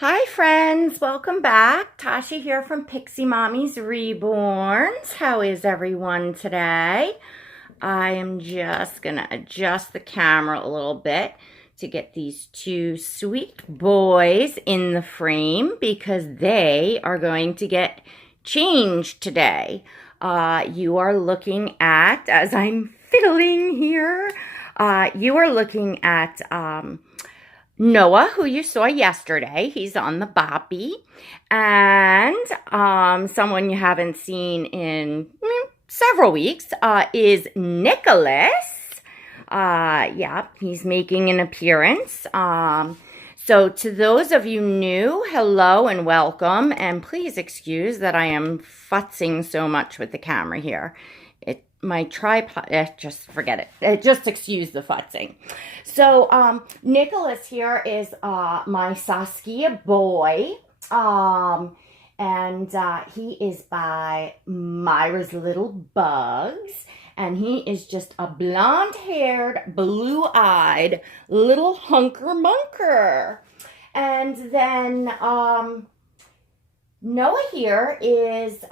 Hi friends, welcome back. Tasha here from Pixie Mommy's Reborns. How is everyone today? I am just gonna adjust the camera a little bit to get these two sweet boys in the frame because they are going to get changed today. You are looking at, as I'm fiddling here, you are looking at Noah, who you saw yesterday. He's on the boppy. And someone you haven't seen in several weeks is Nicholas. Yeah, he's making an appearance. So to those of you new, hello and welcome. And please excuse that I am futzing so much with the camera here. My tripod, just forget it. Just excuse the futzing. So, Nicholas here is my Saskia boy. And he is by Myra's Little Bugs. And he is just a blonde-haired, blue-eyed little hunker-munker. And then Noah here is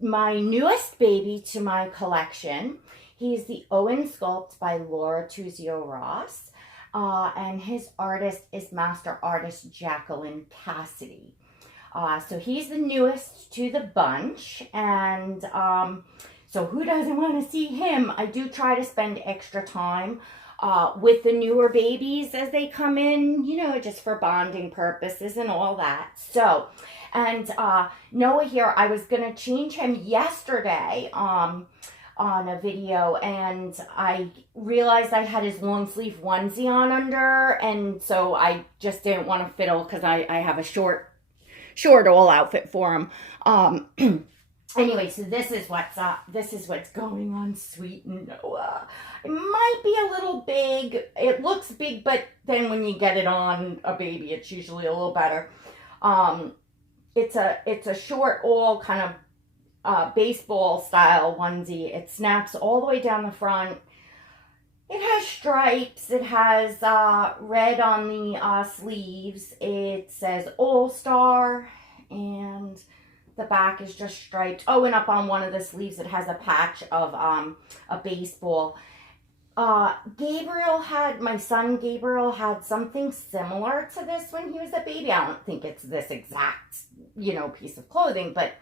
my newest baby to my collection. He's the Owen Sculpt by Laura Tuzio Ross. And his artist is master artist Jacqueline Cassidy. So he's the newest to the bunch. And so who doesn't want to see him? I do try to spend extra time with the newer babies as they come in, you know, just for bonding purposes and all that. So, and Noah here, I was going to change him yesterday on a video, and I realized I had his long sleeve onesie on under, and so I just didn't want to fiddle because I have a short all outfit for him. Anyway, so this is what's going on, sweet Noah. It might be a little big. It looks big, but then when you get it on a baby, it's usually a little better. It's a short, all kind of baseball style onesie. It snaps all the way down the front. It has stripes. It has red on the sleeves. It says All Star, and the back is just striped. Oh, and up on one of the sleeves, it has a patch of a baseball. My son Gabriel had something similar to this when he was a baby. I don't think it's this exact, piece of clothing, but,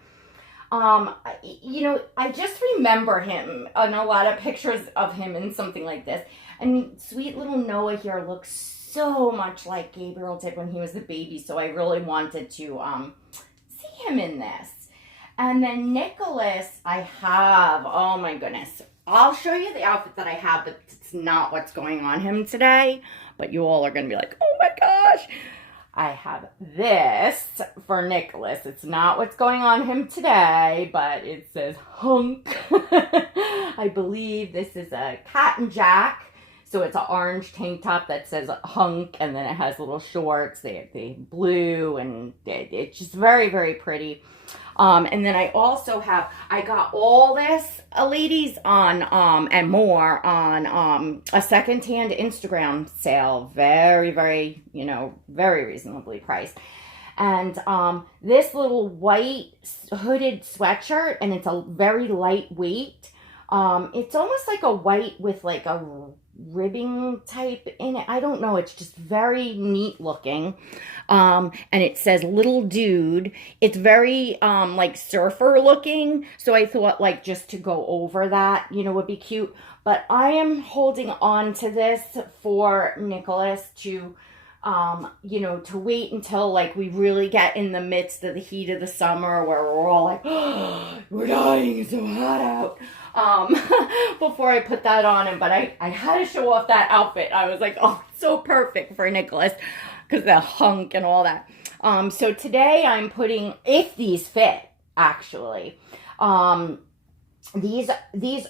I just remember him on a lot of pictures of him in something like this. And sweet little Noah here looks so much like Gabriel did when he was a baby, so I really wanted to, see him in this. And then Nicholas, I have, oh my goodness, I'll show you the outfit that I have, but it's not what's going on him today, but you all are going to be like, oh my gosh, I have this for Nicholas. It's not what's going on him today, but it says hunk. I believe this is a Cat and Jack. So it's an orange tank top that says hunk, and then it has little shorts. They blue, and it's just very, very pretty. And then I got all this, ladies, on, and more on, a secondhand Instagram sale. Very, very, very reasonably priced. And, this little white hooded sweatshirt, and it's a very lightweight. It's almost like a white with like a ribbing type in it. I don't know. It's just very neat looking. And it says little dude. It's very, like surfer looking. So I thought like just to go over that, would be cute. But I am holding on to this for Nicholas to, to wait until like we really get in the midst of the heat of the summer where we're all like, oh, we're dying, it's so hot out. Before I put that on him, but I had to show off that outfit. I was like, oh, so perfect for Nicholas because the hunk and all that. So today I'm putting, if these fit, actually, these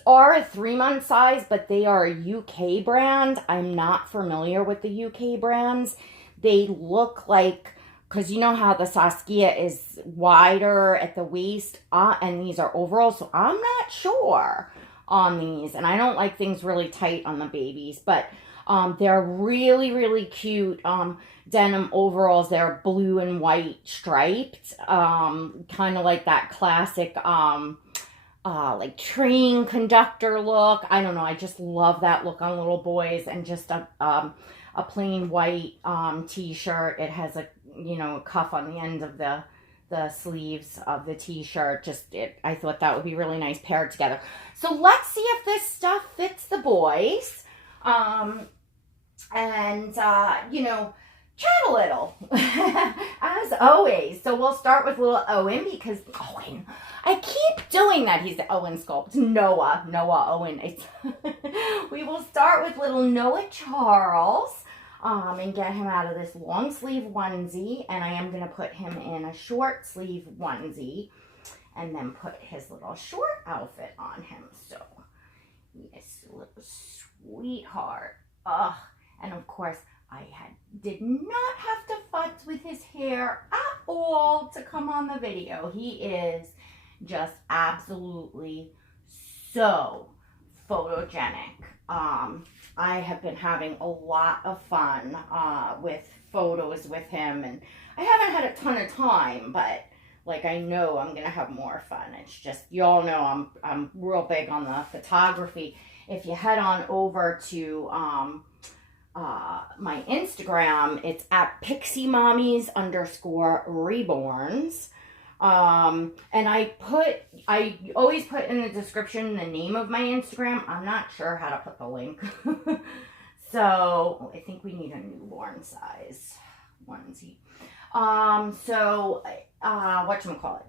are a 3-month size, but they are a UK brand. I'm not familiar with the UK brands. They look like, because you know how the Saskia is wider at the waist, and these are overalls, so I'm not sure on these. And I don't like things really tight on the babies, but They're really, really cute denim overalls. They're blue and white striped, kind of like that classic like train conductor look. I don't know. I just love that look on little boys, and just a plain white t-shirt. It has a a cuff on the end of the sleeves of the t-shirt. I thought that would be really nice paired together. So let's see if this stuff fits the boys. And chat a little as always. So we'll start with little Owen, because Owen, I keep doing that. He's the Owen sculpt. Noah Owen. We will start with little Noah Charles, and get him out of this long sleeve onesie, and I am going to put him in a short sleeve onesie, and then put his little short outfit on him. So yes, little sweetheart. Ugh. And of course, I did not have to futz with his hair at all to come on the video. He is just absolutely so photogenic. I have been having a lot of fun with photos with him, and I haven't had a ton of time, but like, I know I'm gonna have more fun. It's just, y'all know I'm real big on the photography. If you head on over to my Instagram, it's at pixiemommies_reborns. And I always put in the description the name of my Instagram. I'm not sure how to put the link. So I think we need a newborn size onesie. Whatchamacallit?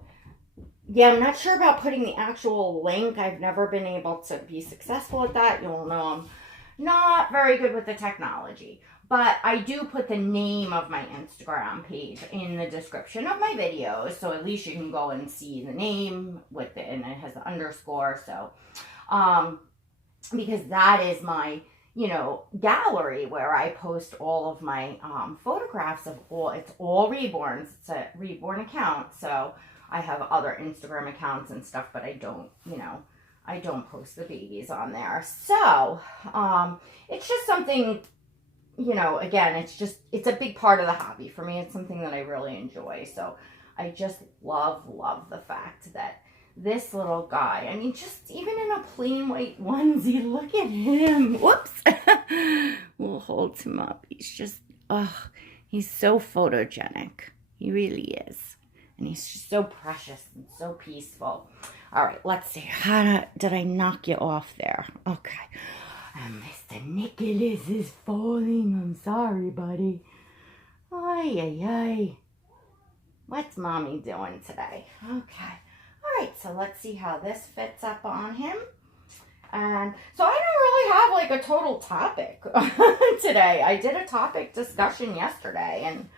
Yeah, I'm not sure about putting the actual link. I've never been able to be successful at that. You'll know I'm not very good with the technology. But I do put the name of my Instagram page in the description of my videos, so at least you can go and see the name with it, and it has the underscore. So, because that is my, gallery where I post all of my photographs of it's all Reborns. It's a Reborn account, so I have other Instagram accounts and stuff, but I don't, I don't post the babies on there. So, it's just something, again, it's a big part of the hobby for me. It's something that I really enjoy. So I just love the fact that this little guy, I mean, just even in a plain white onesie, look at him. Whoops. We'll hold him up. He's just, he's so photogenic. He really is. And he's just so precious and so peaceful. All right, let's see. Did I knock you off there? Okay. Mr. Nicholas is falling. I'm sorry, buddy. Ay, ay, ay. What's Mommy doing today? Okay. All right, so let's see how this fits up on him. And so I don't really have like a total topic today. I did a topic discussion yesterday, and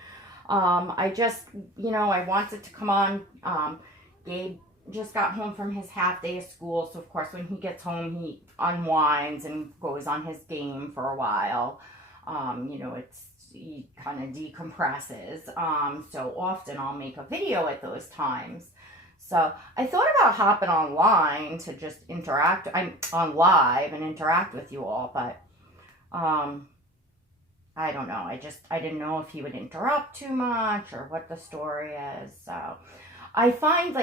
I just, I wanted to come on. Gabe just got home from his half day of school, so of course when he gets home he unwinds and goes on his game for a while. He kind of decompresses. So often I'll make a video at those times. So I thought about hopping online to just interact. I'm on live and interact with you all, but I don't know. I didn't know if he would interrupt too much or what the story is. So I find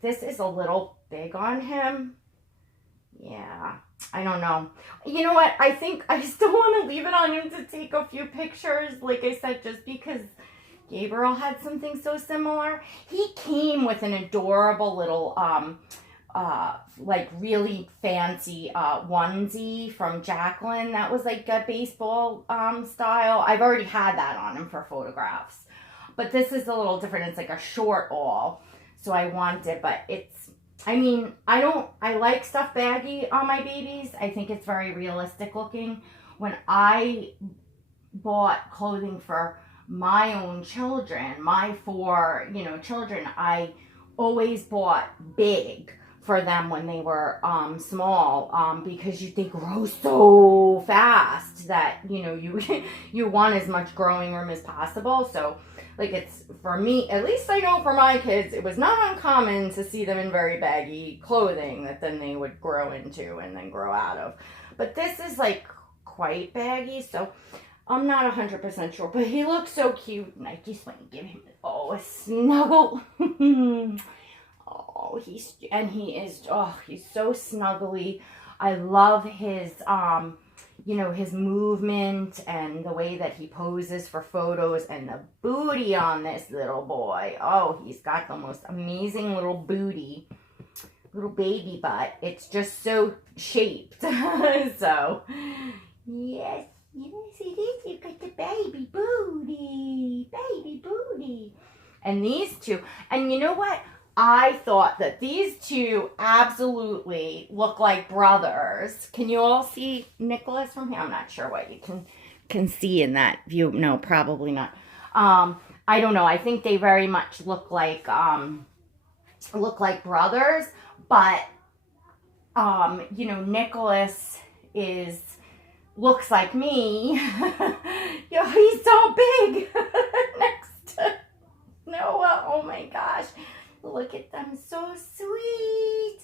this is a little big on him. Yeah, I don't know. You know what? I think I still want to leave it on him to take a few pictures. Like I said, just because Gabriel had something so similar. He came with an adorable little, really fancy onesie from Jacqueline. That was like a baseball style. I've already had that on him for photographs. But this is a little different. It's like a short all. So I want it, but I like stuff baggy on my babies. I think it's very realistic looking. When I bought clothing for my own children, my 4, children, I always bought big for them when they were small, because they grow so fast that, you want as much growing room as possible. So it's, for me, at least I know for my kids, it was not uncommon to see them in very baggy clothing that then they would grow into and then grow out of. But this is quite baggy, so I'm not 100% sure, but he looks so cute, and I just want to give him, a snuggle. He's so snuggly. I love his, his movement and the way that he poses for photos, and the booty on this little boy. Oh, he's got the most amazing little booty, little baby butt. It's just so shaped. So, yes, it is. You got the baby booty, And these two, and you know what? I thought that these two absolutely look like brothers. Can you all see Nicholas from here? I'm not sure what you can see in that view. No, probably not. I don't know. I think they very much look like brothers, but Nicholas looks like me. He's so big next to Noah. Oh my gosh. Look at them, so sweet.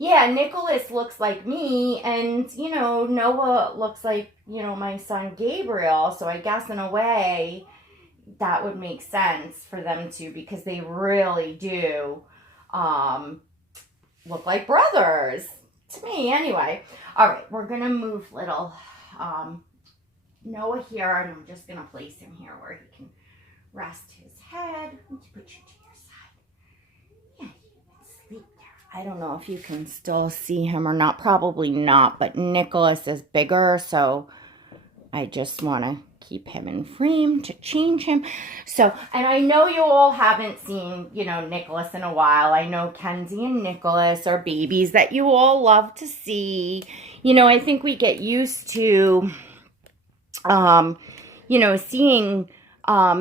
Nicholas looks like me, and, Noah looks like, my son Gabriel, so I guess in a way that would make sense for them to, because they really do look like brothers, to me anyway. All right, we're going to move little Noah here, and I'm just going to place him here where he can rest his head. Let me put you to your side. Yeah, you can sleep there. I don't know if you can still see him or not. Probably not, but Nicholas is bigger, so I just want to keep him in frame to change him. So, and I know you all haven't seen, Nicholas in a while. I know Kenzie and Nicholas are babies that you all love to see. I think we get used to, seeing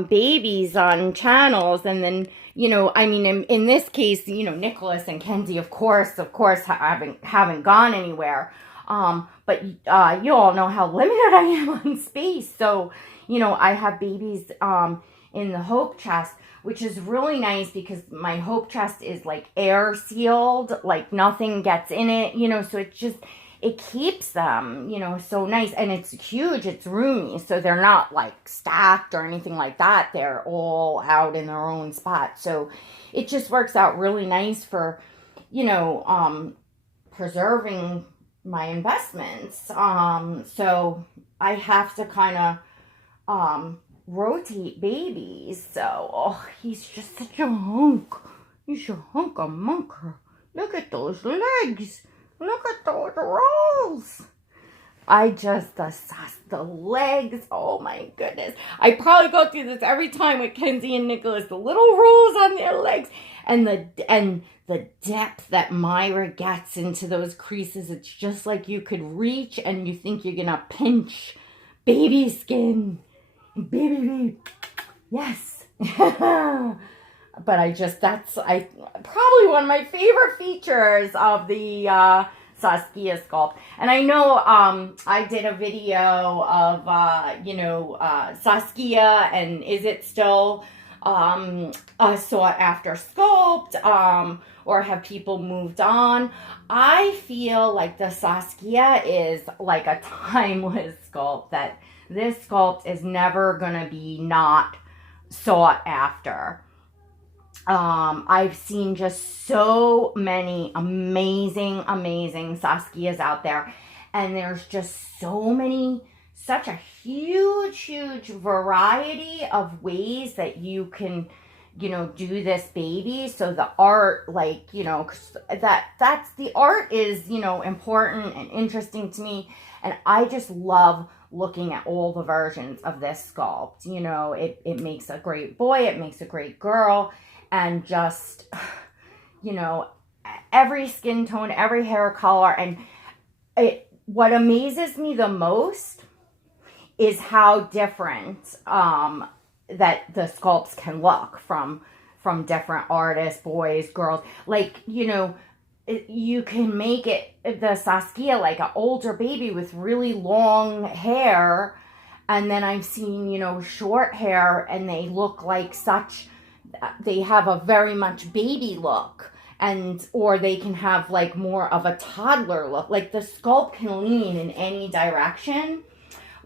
babies on channels, and then in this case, Nicholas and Kenzie of course haven't gone anywhere, but you all know how limited I am on space, so I have babies in the hope chest, which is really nice because my hope chest is like air sealed, like nothing gets in it, so it keeps them, so nice. And it's huge, it's roomy, so they're not like stacked or anything like that. They're all out in their own spot. So it just works out really nice for, preserving my investments. So I have to kind of rotate babies. So, he's just such a hunk. He's a hunk of munker. Look at those legs. Look at those rolls. The legs, oh my goodness. I probably go through this every time with Kenzie and Nicholas, the little rolls on their legs, and the depth that Myra gets into those creases. It's just like you could reach and you think you're gonna pinch baby skin. Baby, yes. But that's probably one of my favorite features of the Saskia sculpt. And I know I did a video of, Saskia, and is it still a sought after sculpt, or have people moved on? I feel like the Saskia is like a timeless sculpt, that this sculpt is never going to be not sought after. I've seen just so many amazing Saskias out there, and there's just such a huge variety of ways that you can, do this baby. So the art, that's the art is, important and interesting to me, and I just love looking at all the versions of this sculpt. It makes a great boy, it makes a great girl. And just, every skin tone, every hair color. And what amazes me the most is how different that the sculpts can look from different artists, boys, girls. Like, you can make the Saskia like an older baby with really long hair. And then I've seen, short hair, and they look like they have a very much baby look. or they can have like more of a toddler look. Like the sculpt can lean in any direction,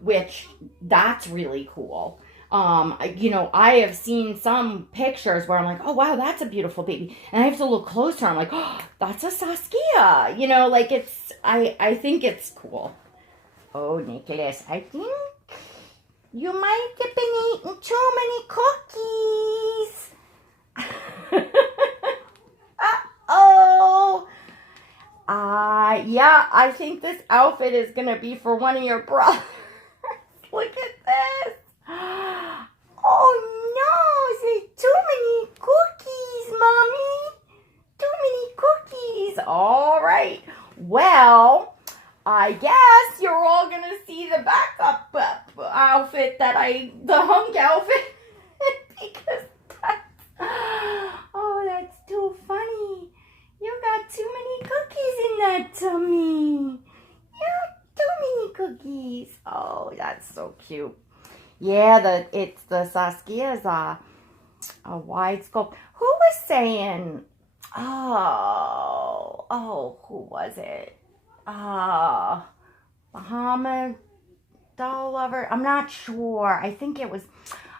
which that's really cool. I have seen some pictures where I'm like, oh wow, that's a beautiful baby, and I have to look closer. I'm like, oh, that's a Saskia. I think it's cool. Oh, Nicholas, I think you might have been eating too many cookies. Uh-oh. Yeah, I think this outfit is going to be for one of your brothers. Look at this. Oh, no. There's too many cookies, Mommy. Too many cookies. All right. Well, I guess you're all going to see the backup outfit the hunk outfit. Because that's too funny. You got too many cookies in that tummy. Yeah, too many cookies. Oh, that's so cute. Yeah, it's the Saskia's a wide scope. Who was saying? Who was it? Muhammad Doll Lover. I'm not sure. I think it was.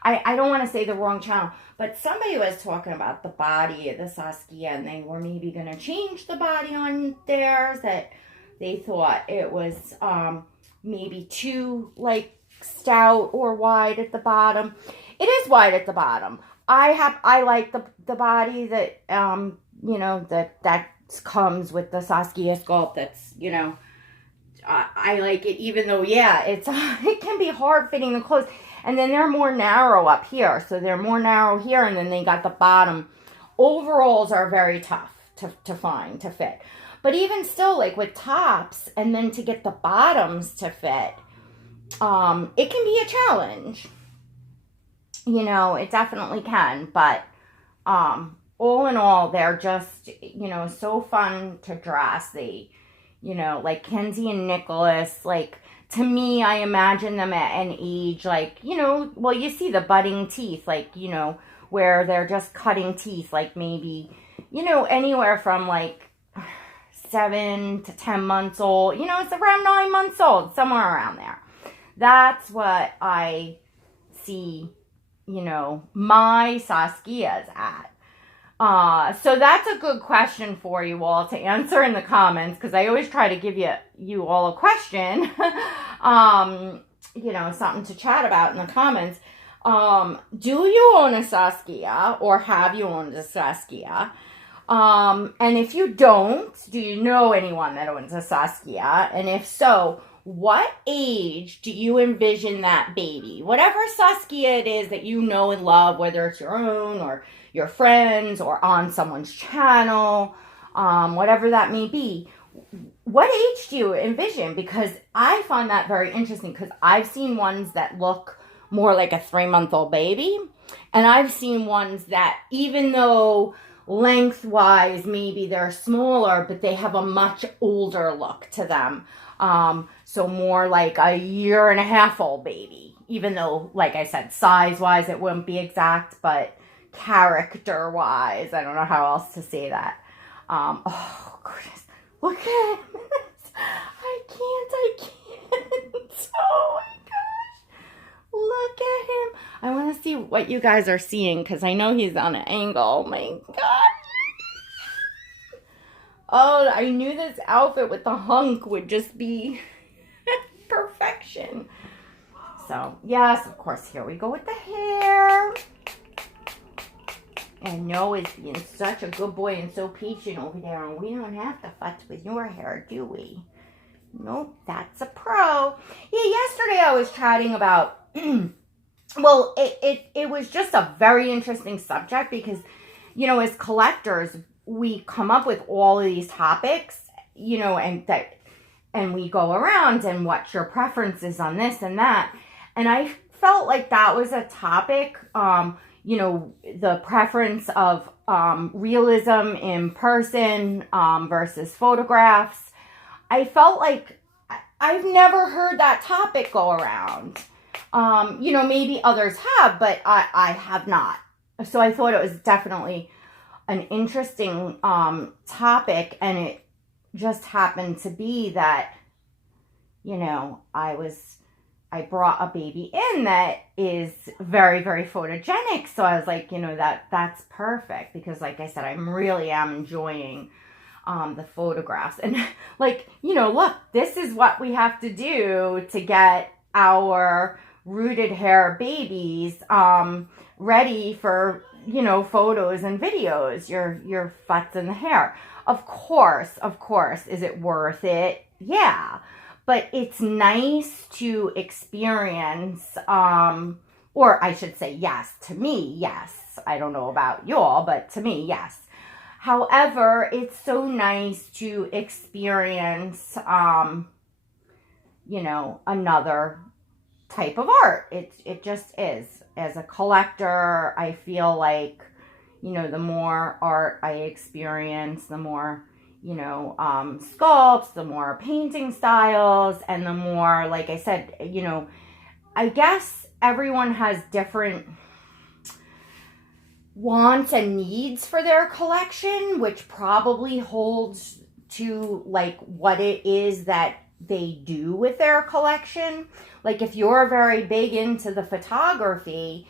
I don't want to say the wrong channel, but somebody was talking about the body of the Saskia, and they were maybe going to change the body on theirs. That they thought it was maybe too like stout or wide at the bottom. It is wide at the bottom. I like the body that that comes with the Saskia sculpt. That's I like it, even though it can be hard fitting the clothes. And then they're more narrow up here. So they're more narrow here, and then they got the bottom. Overalls are very tough to find, to fit. But even still, like with tops, and then to get the bottoms to fit, it can be a challenge. It definitely can. But all in all, they're just, so fun to dress. They, like Kenzie and Nicholas, like, to me, I imagine them at an age like, you see the budding teeth, like, where they're just cutting teeth, like maybe, anywhere from like 7 to 10 months old. It's around 9 months old, somewhere around there. That's what I see, my Saskias at. So that's a good question for you all to answer in the comments, because I always try to give you all a question, something to chat about in the comments. Do you own a Saskia, or have you owned a Saskia? And if you don't, do you know anyone that owns a Saskia? And if so, what age do you envision that baby? Whatever Saskia it is that you know and love, whether it's your own or your friends or on someone's channel, whatever that may be, what age do you envision? Because I find that very interesting, because I've seen ones that look more like a 3-month-old baby, and I've seen ones that, even though lengthwise maybe they're smaller, but they have a much older look to them. So more like a 1.5-year-old baby, even though, like I said, size-wise it wouldn't be exact, but character-wise, I don't know how else to say that. Oh, goodness. Look at him. I can't. Oh, my gosh. Look at him. I want to see what you guys are seeing, because I know he's on an angle. Oh, my gosh. Oh, I knew this outfit with the hunk would just be perfection. So, yes, of course, here we go with the hair. And Noah's being such a good boy and so patient over there. And we don't have to futz with your hair, do we? Nope, that's a pro. Yeah, yesterday I was chatting about, well, it was just a very interesting subject, because, as collectors, we come up with all of these topics, and we go around and what's your preferences on this and that. And I felt like that was a topic, the preference of realism in person versus photographs. I felt like I've never heard that topic go around. Maybe others have, but I have not. So I thought it was definitely an interesting topic, and it just happened to be that, you know, I brought a baby in that is very, very photogenic. So I was like, you know, that's perfect, because like I said, I really am enjoying the photographs. And like, you know, look, this is what we have to do to get our rooted hair babies ready for, you know, photos and videos, your futs in the hair. Of course, is it worth it? Yeah. But it's nice to experience, or I should say, yes, to me, yes. I don't know about y'all, but to me, yes. However, it's so nice to experience, you know, another type of art. It just is. As a collector, I feel like, you know, the more art I experience, the more, you know, sculpts, the more painting styles, and the more, like I said, you know, I guess everyone has different wants and needs for their collection, which probably holds to like what it is that they do with their collection. Like if you're very big into the photography,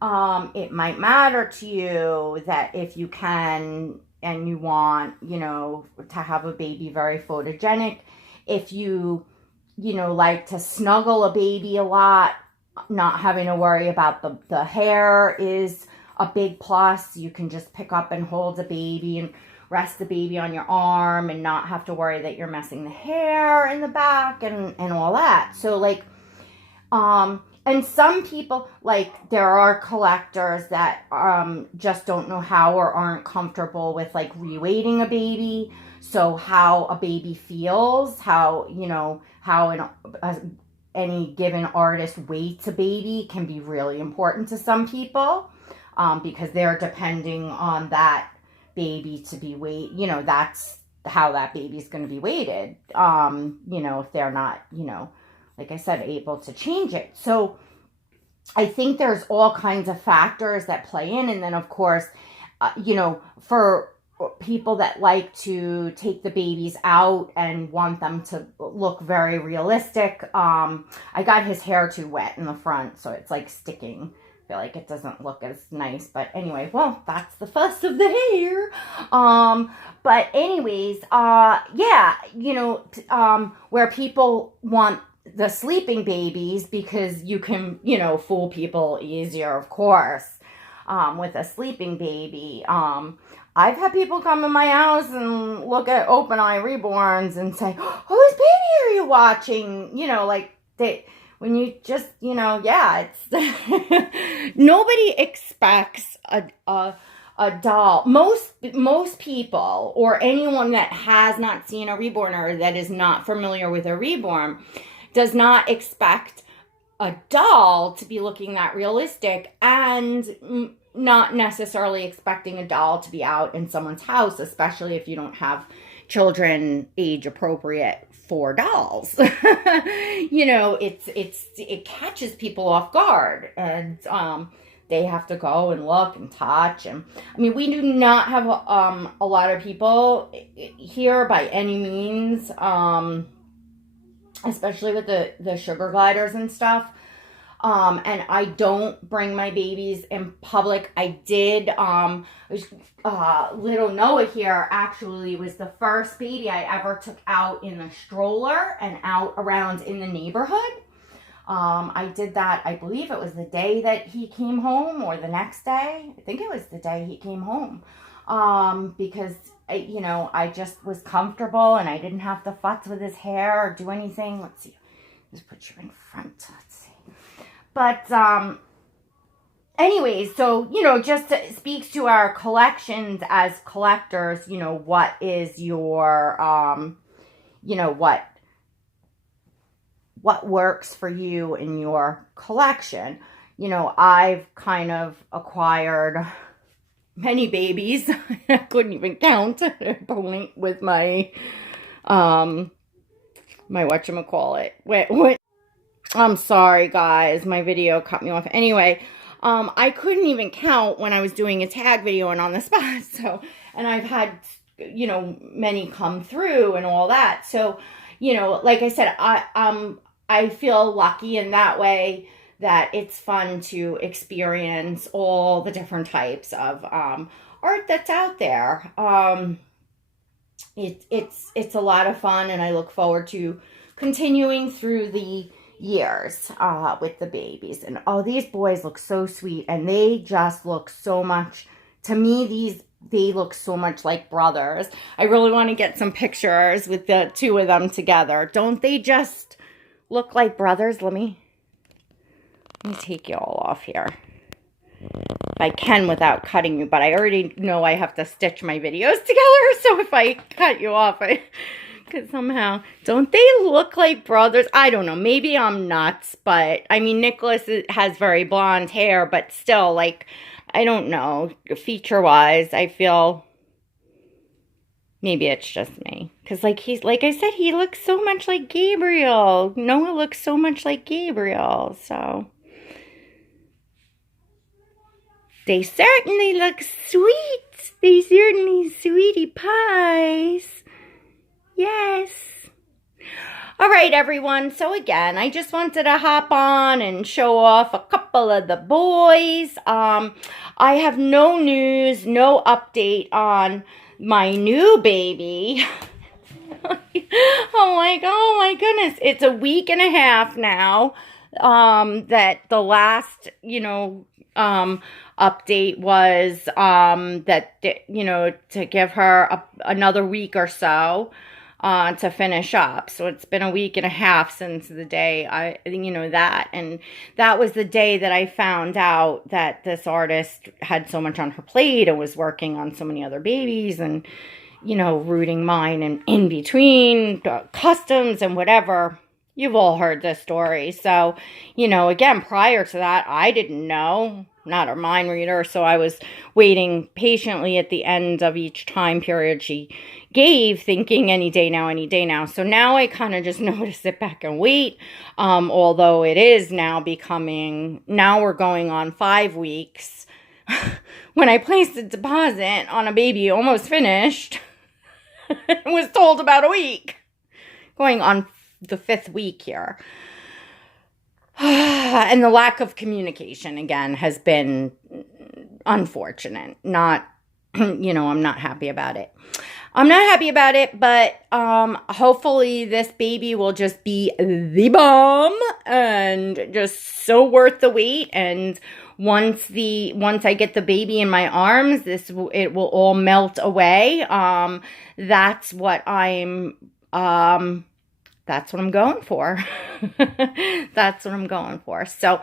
it might matter to you that if you can and you want, you know, to have a baby very photogenic. If you know, like to snuggle a baby a lot, not having to worry about the hair is a big plus. You can just pick up and hold the baby and rest the baby on your arm and not have to worry that you're messing the hair in the back and all that. So like, and some people, like there are collectors that just don't know how or aren't comfortable with like reweighting a baby. So how a baby feels, how, you know, how any given artist weights a baby can be really important to some people, because they're depending on that baby to be you know, that's how that baby's going to be weighted, you know, if they're not, you know, like I said, able to change it. So I think there's all kinds of factors that play in. And then of course, you know, for people that like to take the babies out and want them to look very realistic, I got his hair too wet in the front, so it's like sticking. I feel like it doesn't look as nice, but anyway, well, that's the fuss of the hair. But anyways, yeah, you know, where people want the sleeping babies, because you can, you know, fool people easier, of course, with a sleeping baby. I've had people come in my house and look at open eye Reborns and say, whose baby are you watching? You know, like when you just, you know, yeah, it's nobody expects a doll. Most people, or anyone that has not seen a Reborn or that is not familiar with a Reborn, does not expect a doll to be looking that realistic, and not necessarily expecting a doll to be out in someone's house, especially if you don't have children age appropriate for dolls. You know, it catches people off guard, and they have to go and look and touch. And I mean, we do not have a lot of people here by any means, especially with the sugar gliders and stuff. And I don't bring my babies in public. I did, little Noah here actually was the first baby I ever took out in the stroller and out around in the neighborhood. I did that, I believe it was the day that he came home, or the next day. I think it was the day he came home. Because, you know, I just was comfortable and I didn't have to futz with his hair or do anything. Let's see. Let's put you in front. Let's see. But, anyways, so, you know, just speaks to our collections as collectors, you know, what is your, you know, what works for you in your collection. You know, I've kind of acquired many babies. I couldn't even count with my, my whatchamacallit. What? I'm sorry, guys. My video cut me off. Anyway, I couldn't even count when I was doing a tag video and on the spot. So, and I've had, you know, many come through and all that. So, you know, like I said, I feel lucky in that way that it's fun to experience all the different types of art that's out there. It's a lot of fun, and I look forward to continuing through the years with the babies. And oh, these boys look so sweet, and they just look so much, to me, they look so much like brothers. I really want to get some pictures with the two of them together. Don't they just look like brothers? Let me take you all off here. If I can without cutting you, but I already know I have to stitch my videos together, so if I cut you off, because somehow, don't they look like brothers? I don't know, maybe I'm nuts, but, I mean, Nicholas has very blonde hair, but still, like, I don't know, feature-wise, I feel, maybe it's just me, because, like, like I said, he looks so much like Gabriel. Noah looks so much like Gabriel, so they certainly look sweet. They certainly sweetie pies. Yes. All right, everyone. So again, I just wanted to hop on and show off a couple of the boys. I have no news, no update on my new baby. Oh my goodness. It's a week and a half now. That the last, you know, update was that, you know, to give her another week or so to finish up. So it's been a week and a half since the day you know, and that was the day that I found out that this artist had so much on her plate and was working on so many other babies and, you know, rooting mine and in between customs and whatever. You've all heard this story. So, you know, again, prior to that, I didn't know, not a mind reader. So I was waiting patiently at the end of each time period she gave, thinking any day now, any day now. So now I kind of just know to sit back and wait. Although it is now now we're going on 5 weeks. When I placed a deposit on a baby almost finished, was told about a week. Going on the 5th week here. And the lack of communication, again, has been unfortunate. Not, you know, I'm not happy about it. But hopefully this baby will just be the bomb and just so worth the wait. And once I get the baby in my arms, it will all melt away. That's what I'm going for. That's what I'm going for. So,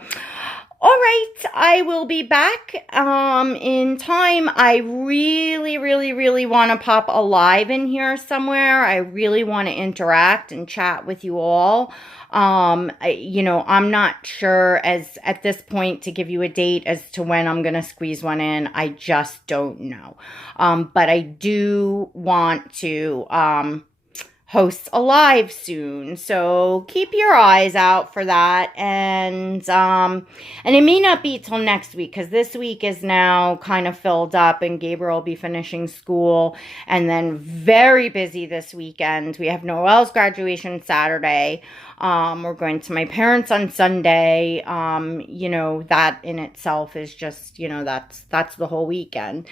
all right, I will be back in time. I really, really, really want to pop a live in here somewhere. I really want to interact and chat with you all. You know, I'm not sure at this point to give you a date as to when I'm going to squeeze one in. I just don't know. But I do want to host a live soon, so keep your eyes out for that. And it may not be till next week, because this week is now kind of filled up, and Gabriel will be finishing school, and then very busy this weekend. We have Noel's graduation Saturday. We're going to my parents on Sunday. You know, that in itself is just, you know, that's the whole weekend.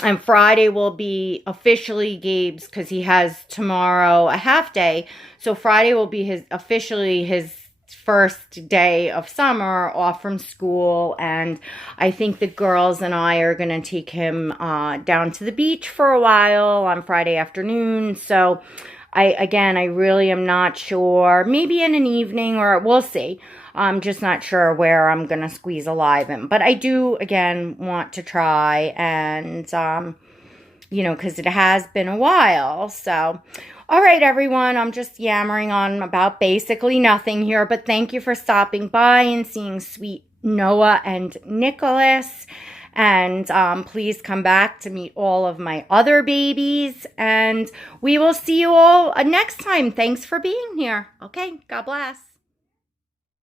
And Friday will be officially Gabe's, because he has tomorrow a half day. So Friday will be officially his first day of summer off from school. And I think the girls and I are going to take him down to the beach for a while on Friday afternoon. So I really am not sure. Maybe in an evening, or we'll see. I'm just not sure where I'm going to squeeze a live in. But I do, again, want to try, and, you know, because it has been a while. So, all right, everyone, I'm just yammering on about basically nothing here. But thank you for stopping by and seeing sweet Noah and Nicholas. And please come back to meet all of my other babies. And we will see you all next time. Thanks for being here. Okay, God bless.